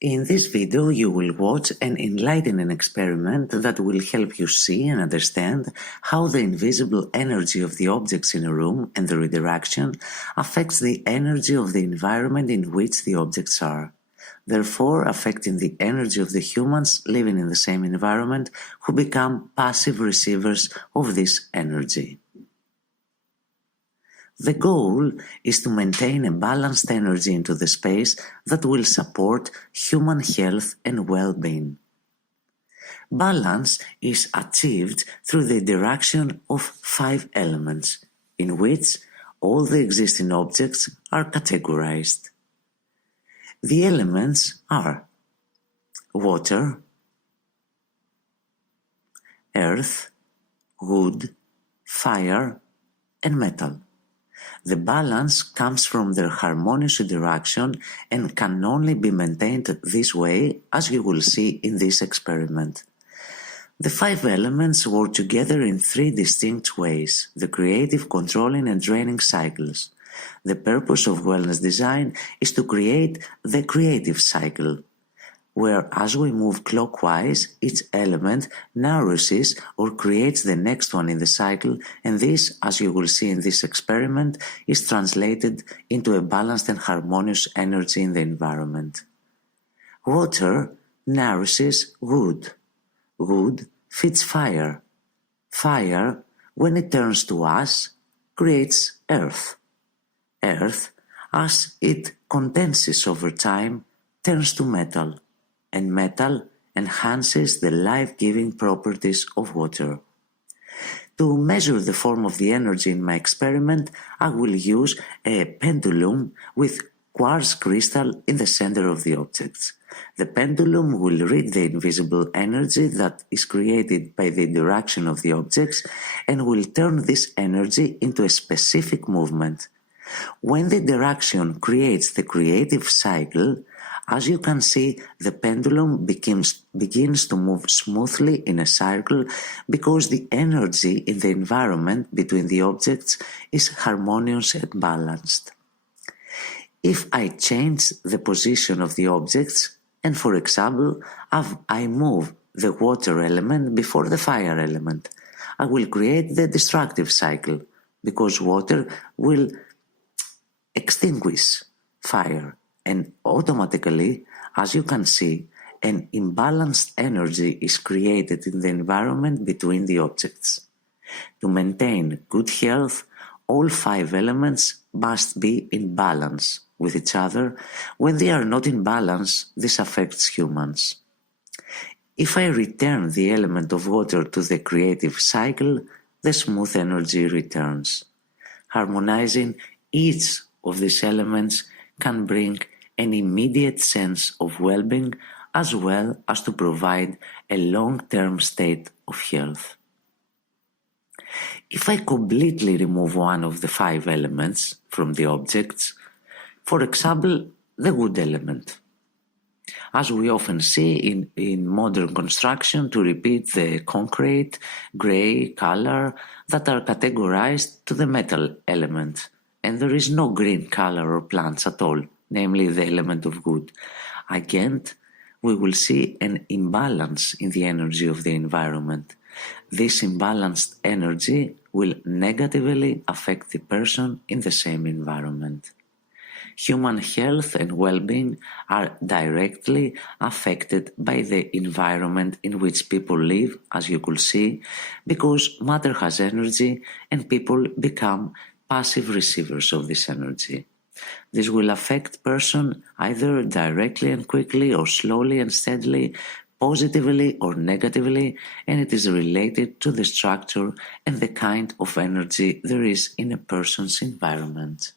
In this video, you will watch an enlightening experiment that will help you see and understand how the invisible energy of the objects in a room and the redirection affects the energy of the environment in which the objects are, therefore affecting the energy of the humans living in the same environment who become passive receivers of this energy. The goal is to maintain a balanced energy into the space that will support human health and well-being. Balance is achieved through the interaction of 5 elements, in which all the existing objects are categorized. The elements are water, earth, wood, fire, and metal. The balance comes from their harmonious interaction and can only be maintained this way, as you will see in this experiment. The 5 elements work together in 3 distinct ways: the creative, controlling, and draining cycles. The purpose of wellness design is to create the creative cycle, where as we move clockwise, each element nourishes or creates the next one in the cycle, and this, as you will see in this experiment, is translated into a balanced and harmonious energy in the environment. Water nourishes wood. Wood feeds fire. Fire, when it turns to ash, creates earth. Earth, as it condenses over time, turns to metal. And metal enhances the life-giving properties of water. To measure the form of the energy in my experiment, I will use a pendulum with quartz crystal in the center of the objects. The pendulum will read the invisible energy that is created by the interaction of the objects and will turn this energy into a specific movement. When the interaction creates the creative cycle, as you can see, the pendulum begins to move smoothly in a circle because the energy in the environment between the objects is harmonious and balanced. If I change the position of the objects, and for example, I move the water element before the fire element, I will create the destructive cycle because water will extinguish fire. And automatically, as you can see, an imbalanced energy is created in the environment between the objects. To maintain good health, all 5 elements must be in balance with each other. When they are not in balance, this affects humans. If I return the element of water to the creative cycle, the smooth energy returns. Harmonizing each of these elements can bring an immediate sense of well-being as well as to provide a long-term state of health. If I completely remove one of the 5 elements from the objects, for example, the wood element, as we often see in modern construction, to repeat the concrete, grey color that are categorized to the metal element, and there is no green color or plants at all, namely the element of wood. Again, we will see an imbalance in the energy of the environment. This imbalanced energy will negatively affect the person in the same environment. Human health and well-being are directly affected by the environment in which people live, as you could see, because matter has energy and people become passive receivers of this energy. This will affect person either directly and quickly or slowly and steadily, positively or negatively, and it is related to the structure and the kind of energy there is in a person's environment.